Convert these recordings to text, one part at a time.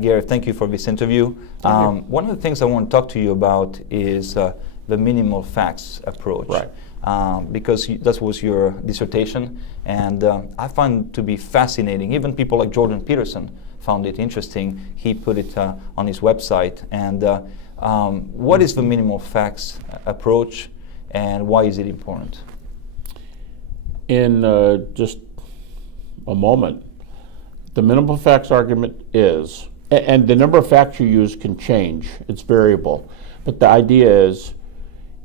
Gary, thank you for this interview. One of the things I want to talk to you about is the minimal facts approach. Right. Because that was your dissertation, and I find it to be fascinating. Even people like Jordan Peterson found it interesting. He put it on his website. And what is the minimal facts approach, and why is it important? In just a moment, the minimal facts argument is, and the number of facts you use can change, it's variable, but the idea is,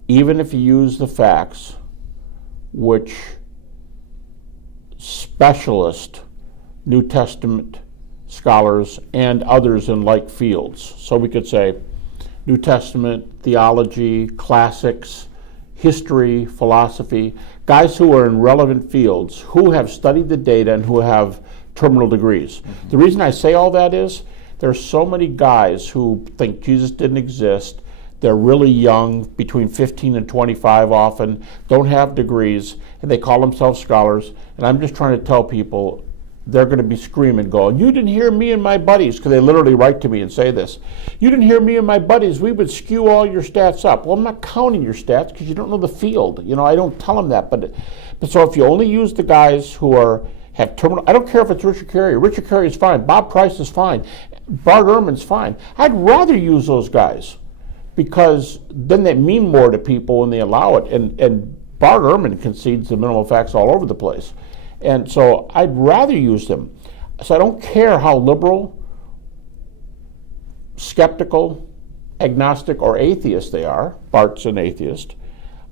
even if you use the facts which specialist New Testament scholars and others in like fields, so we could say New Testament, theology, classics, history, philosophy, guys who are in relevant fields, who have studied the data and who have terminal degrees. Mm-hmm. The reason I say all that is, there's so many guys who think Jesus didn't exist. They're really young, between 15 and 25 often, don't have degrees, and they call themselves scholars. And I'm just trying to tell people, they're going to be screaming, going, you didn't hear me and my buddies, because they literally write to me and say this. You didn't hear me and my buddies, we would skew all your stats up. Well, I'm not counting your stats because you don't know the field. You know, I don't tell them that. But so if you only use the guys who have terminal, I don't care if it's Richard Carey. Richard Carey is fine. Bob Price is fine. Bart Ehrman's fine. I'd rather use those guys, because then they mean more to people when they allow it. And Bart Ehrman concedes the minimal facts all over the place. And so I'd rather use them. So I don't care how liberal, skeptical, agnostic, or atheist they are. Bart's an atheist.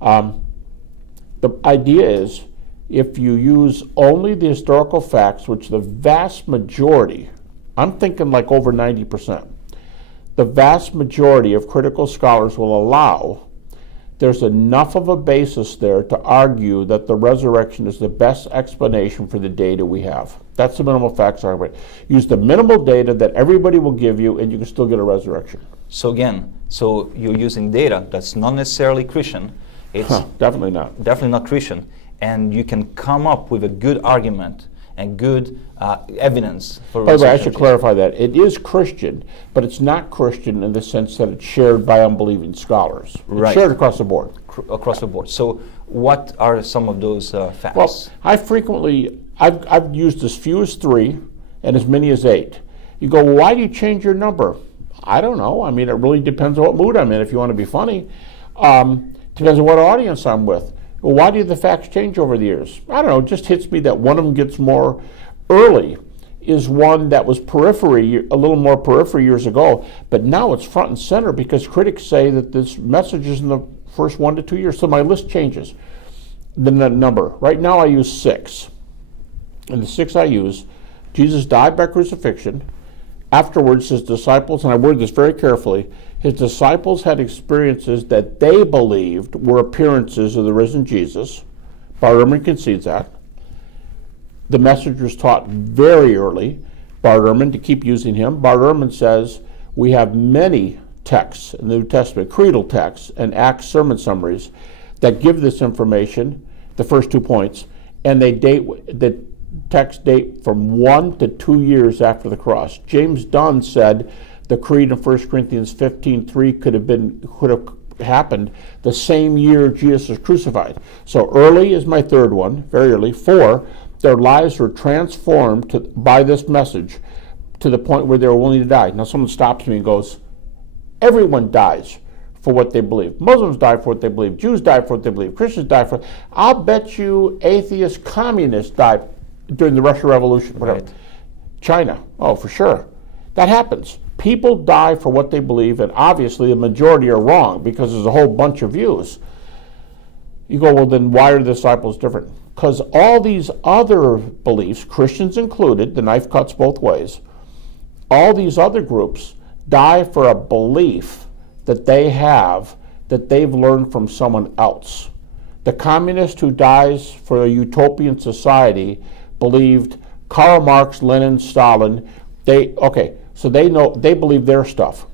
The idea is, if you use only the historical facts, which the vast majority, I'm thinking like over 90%, the vast majority of critical scholars will allow, there's enough of a basis there to argue that the resurrection is the best explanation for the data we have. That's the minimal facts argument. Use the minimal data that everybody will give you, and you can still get a resurrection. So again, so you're using data that's not necessarily Christian. It's definitely not. Definitely not Christian. And you can come up with a good argument and good evidence for By the way, I should clarify that. It is Christian, but it's not Christian in the sense that it's shared by unbelieving scholars. It's right. shared across the board. Across the board. So what are some of those facts? Well, I've used as few as 3 and as many as 8. You go, well, why do you change your number? I don't know. I mean, it really depends on what mood I'm in. If you want to be funny, depends on what audience I'm with. Well, why do the facts change over the years? I don't know. It just hits me that one of them gets more early is one that was periphery, a little more periphery years ago, but now it's front and center because critics say that this message is in the first 1 to 2 years. So my list changes. The number. Right now I use 6. And the 6 I use, Jesus died by crucifixion. Afterwards, his disciples, and I word this very carefully, his disciples had experiences that they believed were appearances of the risen Jesus. Bart Ehrman concedes that. The message was taught very early. Bart Ehrman, to keep using him, Bart Ehrman says, we have many texts in the New Testament, creedal texts and Acts sermon summaries that give this information, the first 2 points, and the texts date from 1 to 2 years after the cross. James Dunn said the creed in 1 Corinthians 15:3 could have happened the same year Jesus was crucified. So early is my third one, very early. 4, their lives were transformed by this message to the point where they were willing to die. Now someone stops me and goes, everyone dies for what they believe. Muslims die for what they believe. Jews die for what they believe. Christians die for it. I'll bet you atheist communists died during the Russian Revolution, whatever. Right. China, oh, for sure. That happens. People die for what they believe, and obviously the majority are wrong because there's a whole bunch of views. You go, well, then why are the disciples different? Because all these other beliefs, Christians included, the knife cuts both ways, all these other groups die for a belief that they have that they've learned from someone else. The communist who dies for a utopian society believed Karl Marx, Lenin, Stalin. So they believe their stuff.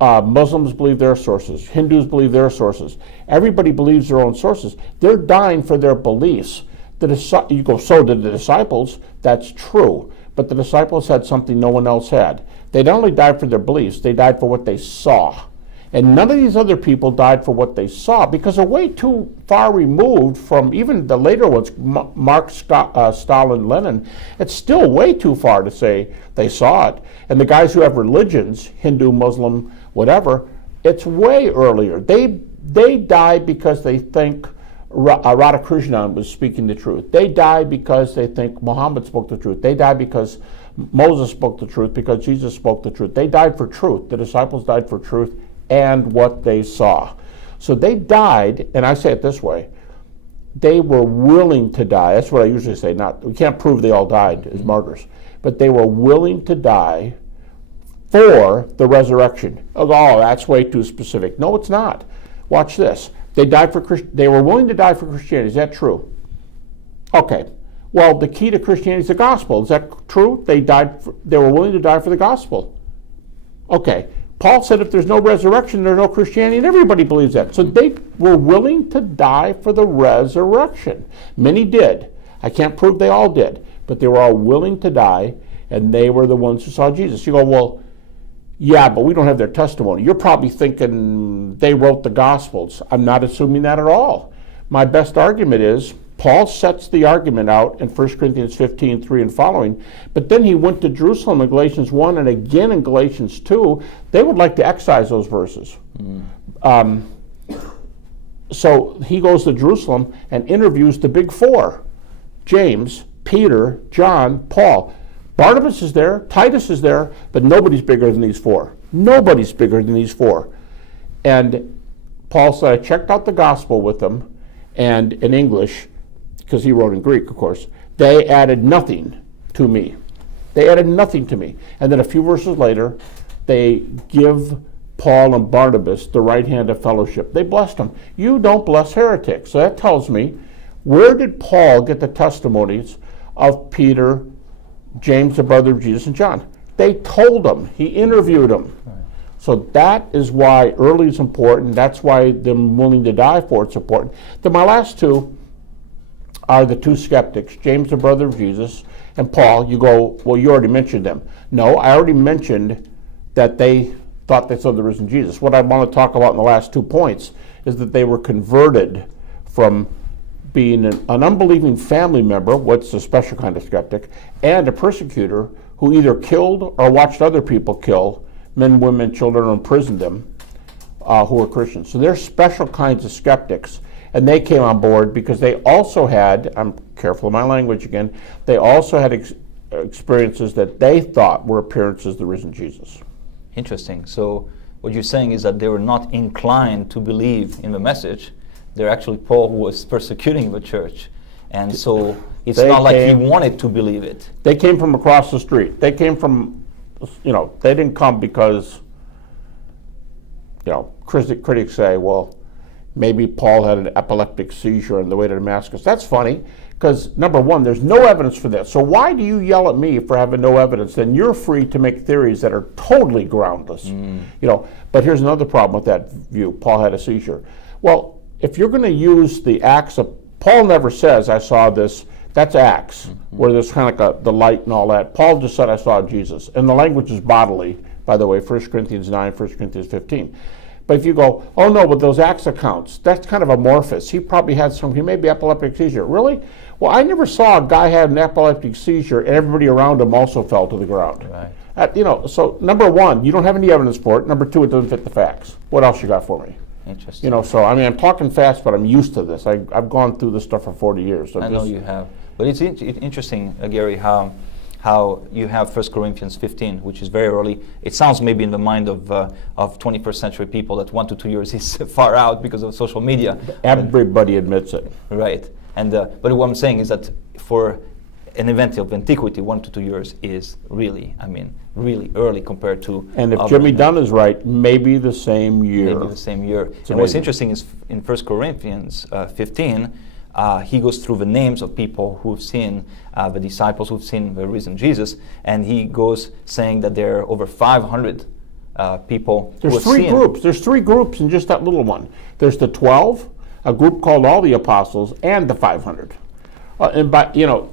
Muslims believe their sources. Hindus believe their sources. Everybody believes their own sources. They're dying for their beliefs. You go, so did the disciples? That's true. But the disciples had something no one else had. They not only died for their beliefs, they died for what they saw. And none of these other people died for what they saw because they're way too far removed from even the later ones, Marx, Stalin, Lenin. It's still way too far to say they saw it. And the guys who have religions, Hindu, Muslim, whatever, it's way earlier. They died because they think Radhakrishnan was speaking the truth. They died because they think Muhammad spoke the truth. They died because Moses spoke the truth, because Jesus spoke the truth. They died for truth. The disciples died for truth and what they saw. So they died, and I say it this way, they were willing to die. That's what I usually say. We can't prove they all died as martyrs, but they were willing to die for the resurrection. Oh, that's way too specific. No, it's not. Watch this. They were willing to die for Christianity. Is that true? Okay. Well, the key to Christianity is the gospel. Is that true? They were willing to die for the gospel. Okay. Paul said if there's no resurrection, there's no Christianity, and everybody believes that. So they were willing to die for the resurrection. Many did. I can't prove they all did, but they were all willing to die, and they were the ones who saw Jesus. You go, well, yeah, but we don't have their testimony. You're probably thinking they wrote the Gospels. I'm not assuming that at all. My best argument is Paul sets the argument out in 1 Corinthians 15:3 and following, but then he went to Jerusalem in Galatians 1 and again in Galatians 2. They would like to excise those verses. So he goes to Jerusalem and interviews the big four: James, Peter, John, Paul. Barnabas is there, Titus is there, but nobody's bigger than these four. Nobody's bigger than these four. And Paul said, I checked out the gospel with them, and in English, because he wrote in Greek, of course, they added nothing to me. They added nothing to me. And then a few verses later, they give Paul and Barnabas the right hand of fellowship. They blessed them. You don't bless heretics. So that tells me, where did Paul get the testimonies of Peter, James, the brother of Jesus, and John? They told him. He interviewed them. Right. So that is why early is important. That's why them willing to die for it's important. Then my last two are the two skeptics, James, the brother of Jesus, and Paul. You go, well, you already mentioned them. No, I already mentioned that they thought they saw the risen Jesus. What I want to talk about in the last 2 points is that they were converted from being an unbelieving family member, what's a special kind of skeptic, and a persecutor who either killed or watched other people kill men, women, children, or imprisoned them who were Christians. So they're special kinds of skeptics, and they came on board because they also had, I'm careful of my language again, they also had experiences that they thought were appearances of the risen Jesus. Interesting. So what you're saying is that they were not inclined to believe in the message. They're actually Paul who was persecuting the church. And so it's not like he wanted to believe it. They came from across the street. They came from, they didn't come because, critics say, well, maybe Paul had an epileptic seizure on the way to Damascus. That's funny, because number one, there's no evidence for this. So why do you yell at me for having no evidence? Then you're free to make theories that are totally groundless. But here's another problem with that view. Paul had a seizure. Well, if you're going to use the Acts of, Paul never says, I saw this. That's Acts, where there's kind of like the light and all that. Paul just said, I saw Jesus. And the language is bodily, by the way, 1 Corinthians 9, 1 Corinthians 15. But if you go, oh no, but those Acts accounts, that's kind of amorphous. He probably had he may be epileptic seizure. Really? Well, I never saw a guy have an epileptic seizure and everybody around him also fell to the ground. Right. So number one, you don't have any evidence for it. Number two, it doesn't fit the facts. What else you got for me? Interesting. So I'm talking fast, but I'm used to this. I've gone through this stuff for 40 years. So I know you have. But it's interesting, Gary, how you have 1 Corinthians 15, which is very early. It sounds maybe in the mind of 21st century people that 1 to 2 years is far out because of social media. Everybody admits it. Right. And but what I'm saying is that for an event of antiquity, 1 to 2 years is really early compared to. And if Jimmy Dunn is right, maybe the same year. Maybe the same year. And what's interesting is in 1 Corinthians 15, he goes through the names of people who've seen, the disciples who've seen the risen Jesus, and he goes saying that there are over 500 people who have seen. There's three groups in just that little one. There's the 12, a group called all the apostles, and the 500.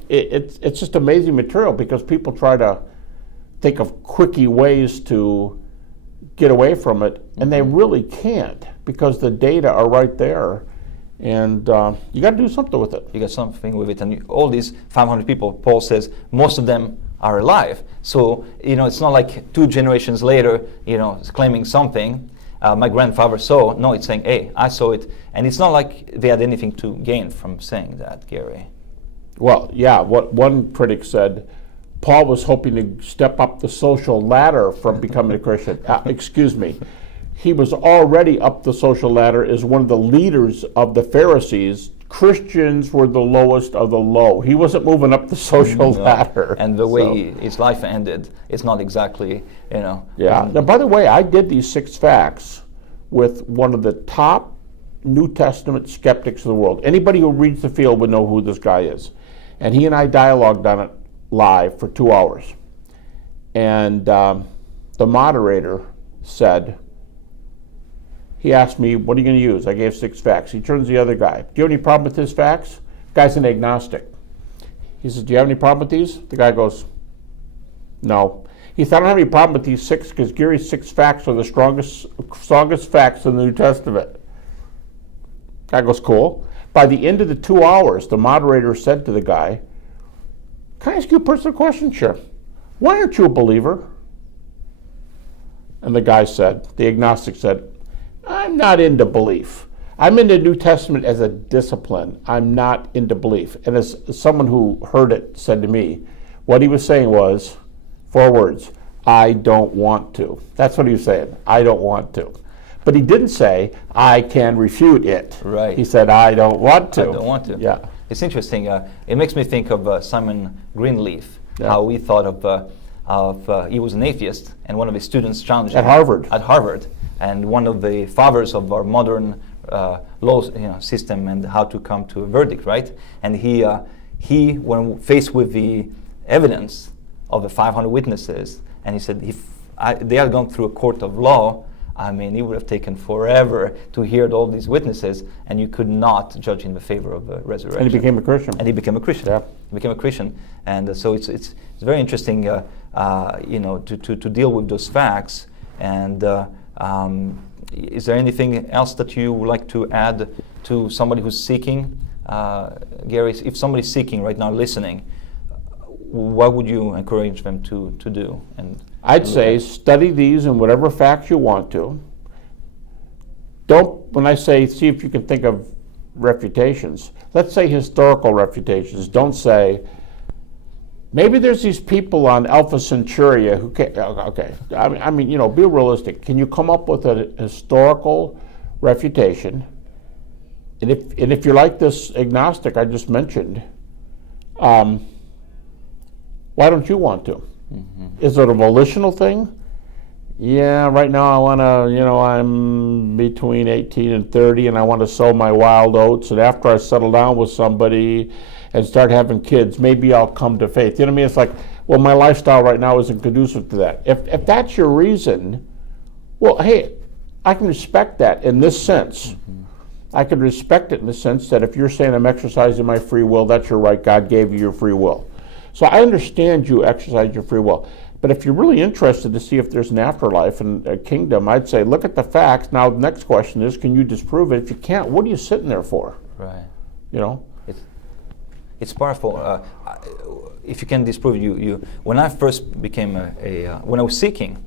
It's just amazing material because people try to think of quickie ways to get away from it, and they really can't because the data are right there, and you got to do something with it. You got something with it, and all these 500 people, Paul says, most of them are alive. So it's not like 2 generations later, it's claiming something. My grandfather saw. No, it's saying, hey, I saw it, and it's not like they had anything to gain from saying that, Gary. Well, yeah. What one critic said, Paul was hoping to step up the social ladder from becoming a Christian. Excuse me. He was already up the social ladder as one of the leaders of the Pharisees. Christians were the lowest of the low. He wasn't moving up the social ladder. And the way his life ended, it's not exactly, Yeah. Now, by the way, I did these 6 facts with one of the top New Testament skeptics of the world. Anybody who reads the field would know who this guy is. And he and I dialogued on it live for 2 hours. And the moderator said, he asked me, what are you going to use? I gave 6 facts. He turns to the other guy. Do you have any problem with his facts? The guy's an agnostic. He says, do you have any problem with these? The guy goes, no. He said, I don't have any problem with these 6 because Gary's 6 facts are the strongest facts in the New Testament. Guy goes, cool. By the end of the 2 hours, the moderator said to the guy, can I ask you a personal question? Sure. Why aren't you a believer? And the guy said, the agnostic said, I'm not into belief. I'm into New Testament as a discipline. I'm not into belief. And as someone who heard it said to me, what he was saying was, 4 words, I don't want to. That's what he was saying, I don't want to. But he didn't say, I can refute it. Right. He said, I don't want to. I don't want to. Yeah. It's interesting. It makes me think of Simon Greenleaf, how he thought of he was an atheist, and one of his students challenged him. At Harvard. And one of the fathers of our modern law system and how to come to a verdict, right? And he, when faced with the evidence of the 500 witnesses, and he said, if they had gone through a court of law, I mean, it would have taken forever to hear all these witnesses, and you could not judge in the favor of the resurrection. And he became a Christian. Yeah. He became a Christian, and so it's very interesting, to deal with those facts. And is there anything else that you would like to add to somebody who's seeking, Gary? If somebody's seeking right now, listening, what would you encourage them to do? And I'd say study these and whatever facts you want to. When I say see if you can think of refutations, let's say historical refutations. Don't say, maybe there's these people on Alpha Centuria who can't, okay. I mean, be realistic. Can you come up with a historical refutation? And if you're like this agnostic I just mentioned, why don't you want to? Mm-hmm. Is it a volitional thing? Yeah, right now I want to, I'm between 18 and 30 and I want to sow my wild oats, and after I settle down with somebody and start having kids, maybe I'll come to faith. You know what I mean? It's like, well, my lifestyle right now isn't conducive to that. If that's your reason, well, hey, I can respect that in this sense. Mm-hmm. I can respect it in the sense that if you're saying I'm exercising my free will, that's your right. God gave you your free will. So I understand you exercise your free will. But if you're really interested to see if there's an afterlife and a kingdom, I'd say look at the facts. Now the next question is, can you disprove it? If you can't, what are you sitting there for? Right. It's powerful. If you can disprove you. When I first became when I was seeking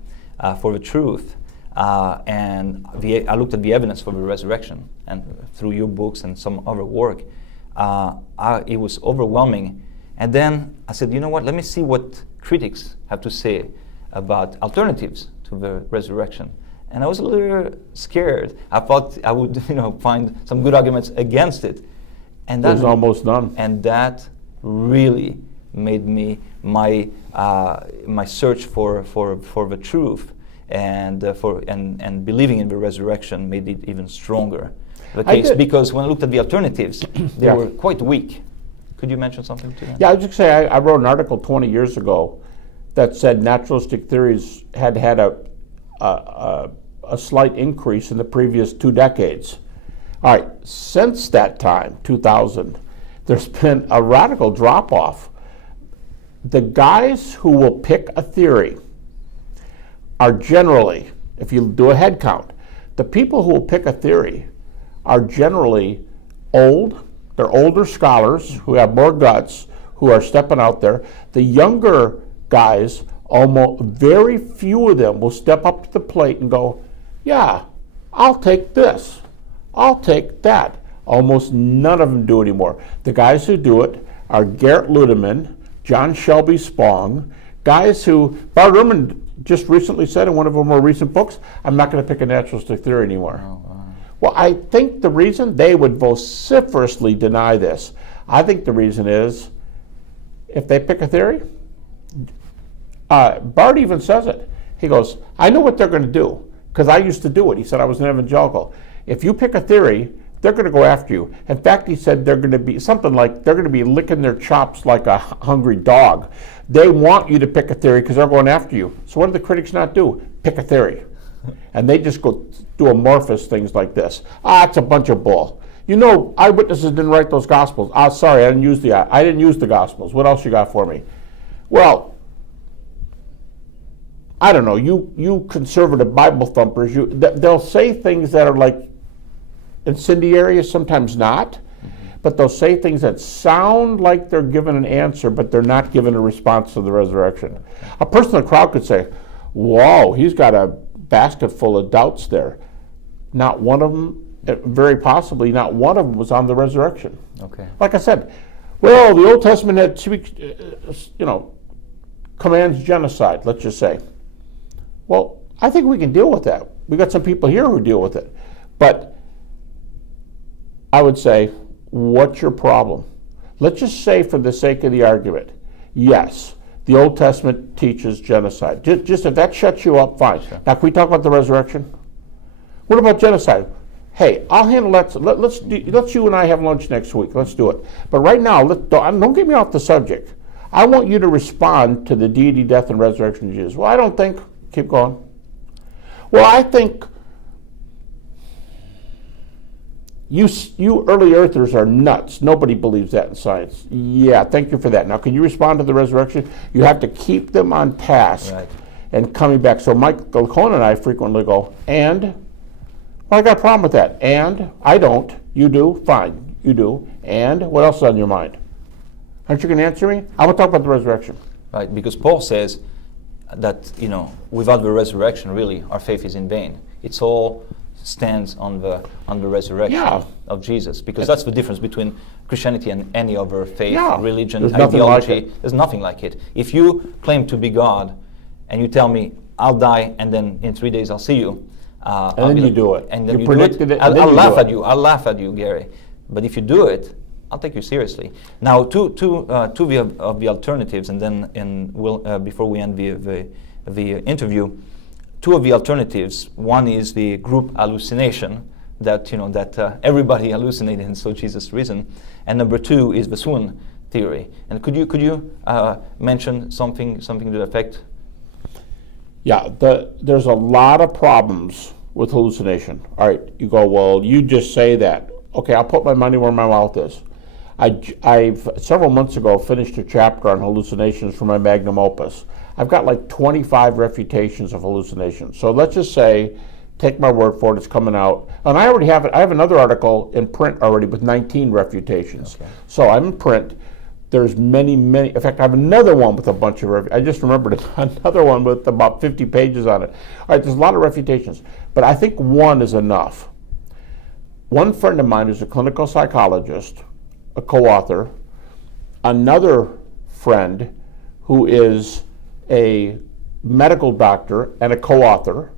for the truth, and I looked at the evidence for the resurrection, and through your books and some other work, it was overwhelming. And then I said, you know what? Let me see what critics have to say about alternatives to the resurrection. And I was a little scared. I thought I would, find some good arguments against it. And there's almost none. And that really made me my search for the truth and believing in the resurrection made it even stronger. The case, because when I looked at the alternatives, they were quite weak. Could you mention something to that? Yeah, I was just say I wrote an article 20 years ago that said naturalistic theories had a slight increase in the previous 2 decades. All right, since that time, 2000, there's been a radical drop-off. the guys who will pick a theory are generally, if you do a head count, the people who will pick a theory are generally old. They're older scholars who have more guts, who are stepping out there. The younger guys, almost very few of them will step up to the plate and go, yeah, I'll take this, I'll take that. Almost none of them do anymore. The guys who do it are Garrett Ludeman, John Shelby Spong, guys who, Bart Ehrman just recently said in one of our more recent books, I'm not going to pick a naturalistic theory anymore. Oh, wow. Well, I think the reason they would vociferously deny this, I think the reason is if they pick a theory, Bart even says it. He goes, I know what they're going to do because I used to do it. He said I was an evangelical. If you pick a theory, they're going to go after you. In fact, he said they're going to be something like they're going to be licking their chops like a hungry dog. They want you to pick a theory because they're going after you. So what do the critics not do? Pick a theory. And they just go do amorphous things like this. It's a bunch of bull. You know, eyewitnesses didn't write those Gospels. Sorry, I didn't use the Gospels. What else you got for me? Well, I don't know. You conservative Bible thumpers, they'll say things that are like incendiary, sometimes not, but they'll say things that sound like they're giving an answer, but they're not giving a response to the resurrection. A person in the crowd could say, whoa, he's got a basket full of doubts there. Not one of them, very possibly not one of them was on the resurrection. Okay. Like I said, well, the Old Testament had commands genocide, let's just say. Well, I think we can deal with that. We got some people here who deal with it. But I would say, what's your problem? Let's just say, for the sake of the argument, yes, the Old Testament teaches genocide. Just if that shuts you up, fine. Sure. Now, can we talk about the resurrection? What about genocide? Hey, I'll handle that. Let's you and I have lunch next week. Let's do it. But right now, don't get me off the subject. I want you to respond to the deity, death, and resurrection of Jesus. Well, I don't think. Keep going. Well, I think you early earthers are nuts. Nobody believes that in science. Yeah, thank you for that. Now, can you respond to the resurrection? You have to keep them on task and coming back. So Michael Cohen and I frequently go, and? Well, I got a problem with that. And? I don't. You do? Fine. You do. And? What else is on your mind? Aren't you going to answer me? I want to talk about the resurrection. Right, because Paul says that, without the resurrection, really, our faith is in vain. It's all stands on the resurrection of Jesus, because that's the difference between Christianity and any other faith, religion, ideology. There's nothing like it. If you claim to be God and you tell me I'll die and then in 3 days I'll see you, and then you do it, and then you predicted it, I'll laugh at you. I'll laugh at you, Gary. But if you do it, I'll take you seriously. Now, two of the alternatives, and then before we end the interview. Two of the alternatives. One is the group hallucination, that everybody hallucinated and so Jesus risen, and number two is the swoon theory. And could you mention something to that effect? Yeah, there's a lot of problems with hallucination. All right, you go, well, you just say that. Okay, I'll put my money where my mouth is. I've several months ago finished a chapter on hallucinations for my magnum opus. I've got like 25 refutations of hallucinations. So let's just say, take my word for it, it's coming out. And I already have it. I have another article in print already with 19 refutations. Okay. So I'm in print. There's many. In fact, I have another one with a bunch of I just remembered it. Another one with about 50 pages on it. All right, there's a lot of refutations. But I think one is enough. One friend of mine is a clinical psychologist, a co-author. Another friend who is a medical doctor and a co-author.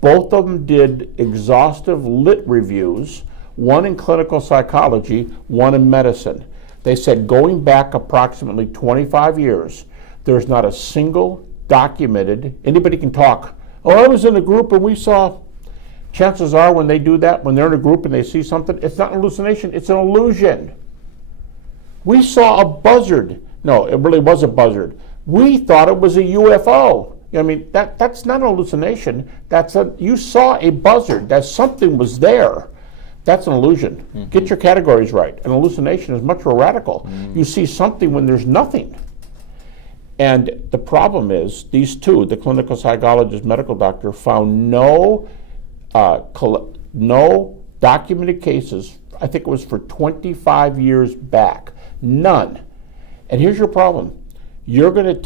Both of them did exhaustive lit reviews, one in clinical psychology, one in medicine. They said going back approximately 25 years, there's not a single documented, anybody can talk, I was in a group and we saw, chances are when they do that, when they're in a group and they see something, it's not an hallucination, it's an illusion. We saw a buzzard. No, it really was a buzzard. We thought it was a UFO. I mean, that's not an hallucination. You saw a buzzard. That something was there. That's an illusion. Mm-hmm. Get your categories right. An hallucination is much more radical. Mm-hmm. You see something when there's nothing. And the problem is, these two, the clinical psychologist, medical doctor, found no documented cases, I think it was for 25 years back. None. And here's your problem. You're going to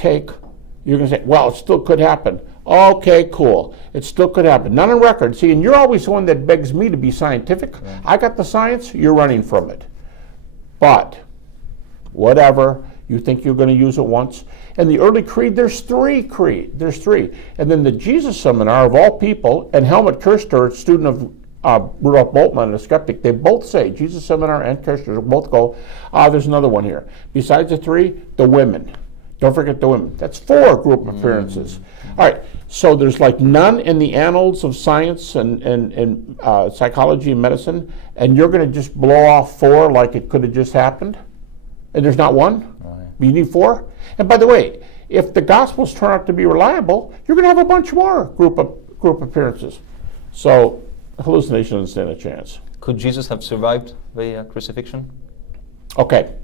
say, well, it still could happen. Okay, cool. It still could happen. None on record. See, and you're always the one that begs me to be scientific. Yeah. I got the science, you're running from it. But, whatever, you think you're going to use it once. And the early creed, there's three. And then the Jesus Seminar, of all people, and Helmut Kirster, a student of Rudolf Bultmann, a skeptic, they both say, Jesus Seminar and Kirster both go, there's another one here. Besides the three, the women. Don't forget the women. That's 4 group appearances. All right, so there's like none in the annals of science and psychology and medicine, and you're going to just blow off 4 like it could have just happened? And there's not one? Right. You need 4? And by the way, if the Gospels turn out to be reliable, you're going to have a bunch more group appearances. So hallucination doesn't stand a chance. Could Jesus have survived the crucifixion? Okay.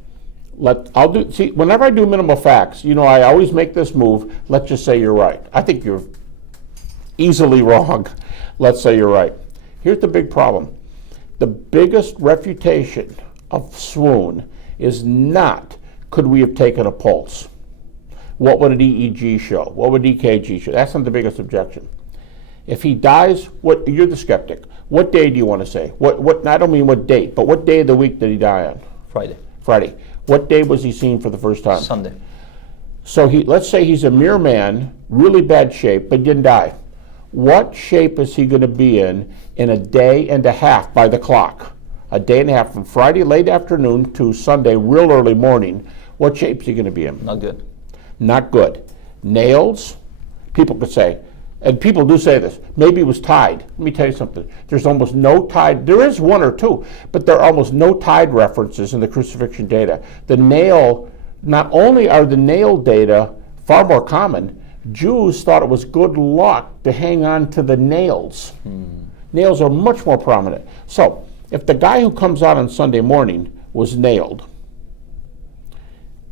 Whenever I do minimal facts, I always make this move, let's just say you're right. I think you're easily wrong. Let's say you're right. Here's the big problem. The biggest refutation of swoon is not, could we have taken a pulse? What would an EEG show? What would EKG show? That's not the biggest objection. If he dies, you're the skeptic. What day do you want to say? I don't mean what date, but what day of the week did he die on? Friday. What day was he seen for the first time? Sunday. So let's say he's a mere man, really bad shape, but didn't die. What shape is he going to be in a day and a half by the clock? A day and a half from Friday late afternoon to Sunday real early morning. What shape is he going to be in? Not good. Not good. Nails, people could say, and people do say this, maybe he was tied. Let me tell you something. There's almost no tied. There is 1 or 2, but there are almost no tied references in the crucifixion data. The nail, not only are the nail data far more common, Jews thought it was good luck to hang on to the nails. Nails are much more prominent. So, if the guy who comes out on Sunday morning was nailed,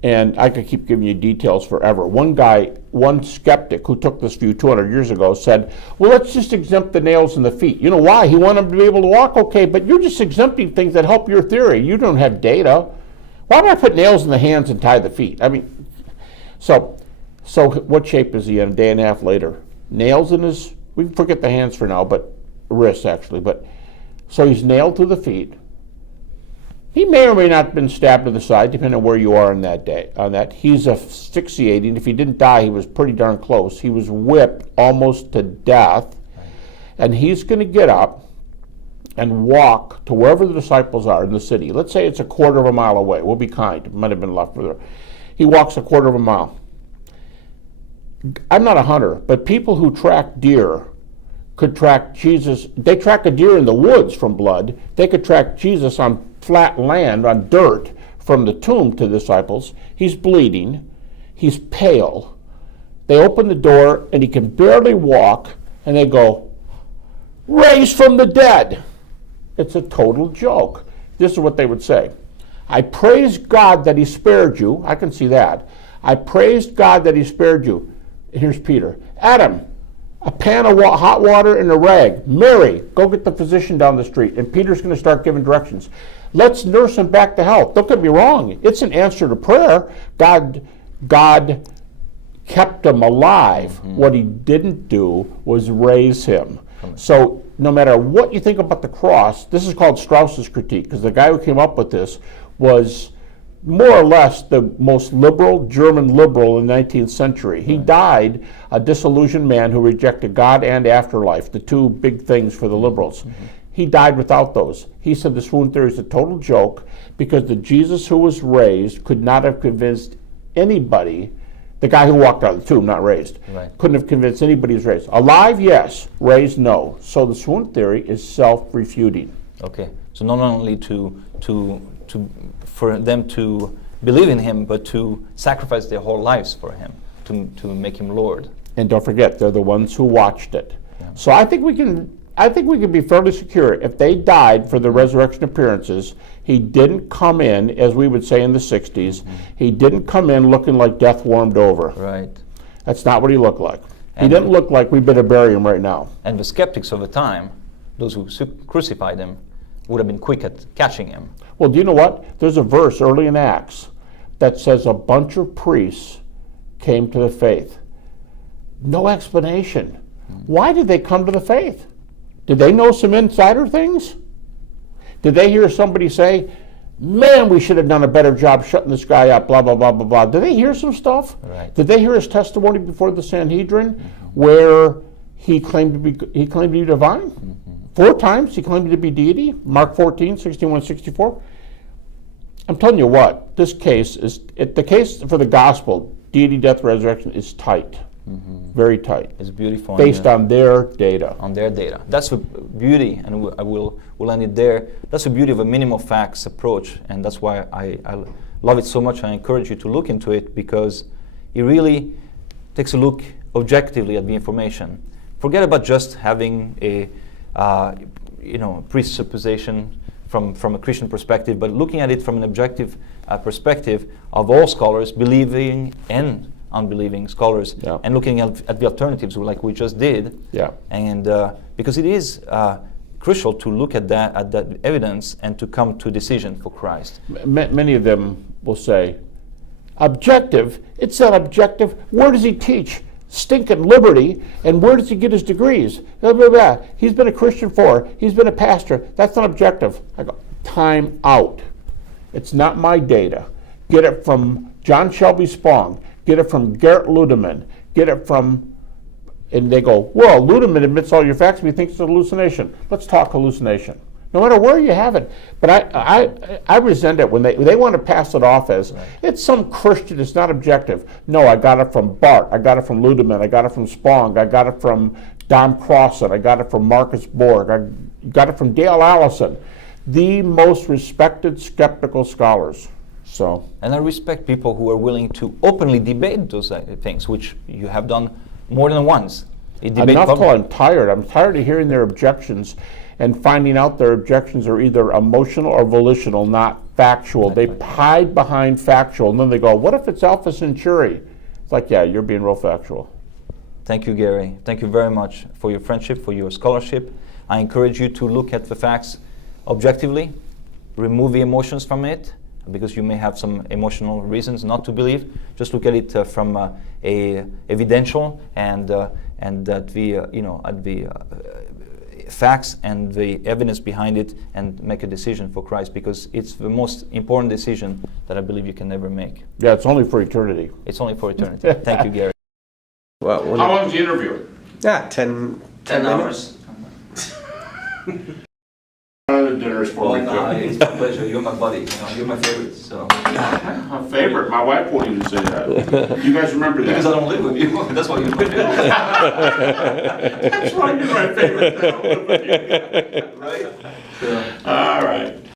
and I could keep giving you details forever. One skeptic who took this view 200 years ago said, well, let's just exempt the nails in the feet. You know why? He wanted them to be able to walk, okay, but you're just exempting things that help your theory. You don't have data. Why would I put nails in the hands and tie the feet? I mean, so what shape is he in a day and a half later? Nails in his, we can forget the hands for now, but wrists actually, so he's nailed to the feet. He may or may not have been stabbed to the side, depending on where you are on that day. He's asphyxiating. If he didn't die, he was pretty darn close. He was whipped almost to death. And he's going to get up and walk to wherever the disciples are in the city. Let's say it's a quarter of a mile away. We'll be kind. It might have been a lot further. He walks a quarter of a mile. I'm not a hunter, but people who track deer could track Jesus. They track a deer in the woods from blood. They could track Jesus on flat land, on dirt, from the tomb to the disciples. He's bleeding. He's pale. They open the door, and he can barely walk, and they go, raised from the dead. It's a total joke. This is what they would say. I praise God that he spared you. I can see that. I praised God that he spared you. Here's Peter. Adam, a pan of hot water and a rag. Mary, go get the physician down the street. And Peter's going to start giving directions. Let's nurse him back to health. Don't get me wrong. It's an answer to prayer. God kept him alive. Mm-hmm. What he didn't do was raise him. So no matter what you think about the cross, this is called Strauss's critique, because the guy who came up with this was more or less the most liberal, German liberal in the 19th century. He died a disillusioned man who rejected God and afterlife, the two big things for the liberals. Mm-hmm. He died without those. He said the swoon theory is a total joke because the Jesus who was raised could not have convinced anybody. The guy who walked out of the tomb, not raised, couldn't have convinced anybody he was raised. Alive, yes. Raised, no. So the swoon theory is self-refuting. Okay. So not only for them to believe in him, but to sacrifice their whole lives for him, to make him Lord. And don't forget, they're the ones who watched it. Yeah. So I think we can I think we can be fairly secure. If they died for the resurrection appearances, he didn't come in, as we would say in the 60s, he didn't come in looking like death warmed over. Right. That's not what he looked like. He And didn't look like we better bury him right now. And the skeptics of the time, those who crucified him, would have been quick at catching him. Well, do you know what? There's a verse early in Acts that says a bunch of priests came to the faith. No explanation. Why did they come to the faith? Did they know some insider things? Did they hear somebody say, man, we should have done a better job shutting this guy up, blah, blah, blah, blah, blah. Did they hear some stuff? Right. Did they hear his testimony before the Sanhedrin where he claimed to be divine? 4 times he claimed to be deity, Mark 14, 61, 64. I'm telling you what, this case is, the case for the gospel, deity, death, resurrection, is tight. Very tight. It's beautiful. Based on their data. On their data. That's the beauty, and we'll end it there. That's the beauty of a minimal facts approach, and that's why I love it so much. I encourage you to look into it, because it really takes a look objectively at the information. Forget about just having a presupposition from a Christian perspective, but looking at it from an objective perspective of all scholars, believing and unbelieving scholars, and looking at the alternatives like we just did. Yeah. And because it is crucial to look at that evidence and to come to a decision for Christ. Many of them will say, objective? It's not objective. Where does he teach stinking liberty, and where does he get his degrees? Blah, blah, blah. He's been a Christian he's been a pastor. That's not objective. I go, time out. It's not my data. Get it from John Shelby Spong. Get it from Garrett Ludeman. Get it from, and they go, well, Ludeman admits all your facts, but he thinks it's a hallucination. Let's talk hallucination. No matter where you have it. But I resent it when they want to pass it off as, it's some Christian, it's not objective. No, I got it from Bart, I got it from Ludeman, I got it from Spong, I got it from Don Crossan, I got it from Marcus Borg, I got it from Dale Allison. The most respected skeptical scholars. So. And I respect people who are willing to openly debate those things, which you have done more than once. Enough till I'm tired. I'm tired of hearing their objections and finding out their objections are either emotional or volitional, not factual. They hide behind factual, and then they go, what if it's Alpha Centauri? It's like, yeah, you're being real factual. Thank you, Gary. Thank you very much for your friendship, for your scholarship. I encourage you to look at the facts objectively, remove the emotions from it, because you may have some emotional reasons not to believe. Just look at it from a evidential and at the facts and the evidence behind it, and make a decision for Christ, because it's the most important decision that I believe you can ever make. Yeah, it's only for eternity. It's only for eternity. Thank you, Gary. Well, how long was the interview? Yeah, 10 hours. Dinners for me. It's my pleasure. You're my buddy. You're my favorite. So. My favorite. My wife won't even say that. You guys remember that? Because I don't live with you. That's why you do. That's why you're my favorite. Right? All right.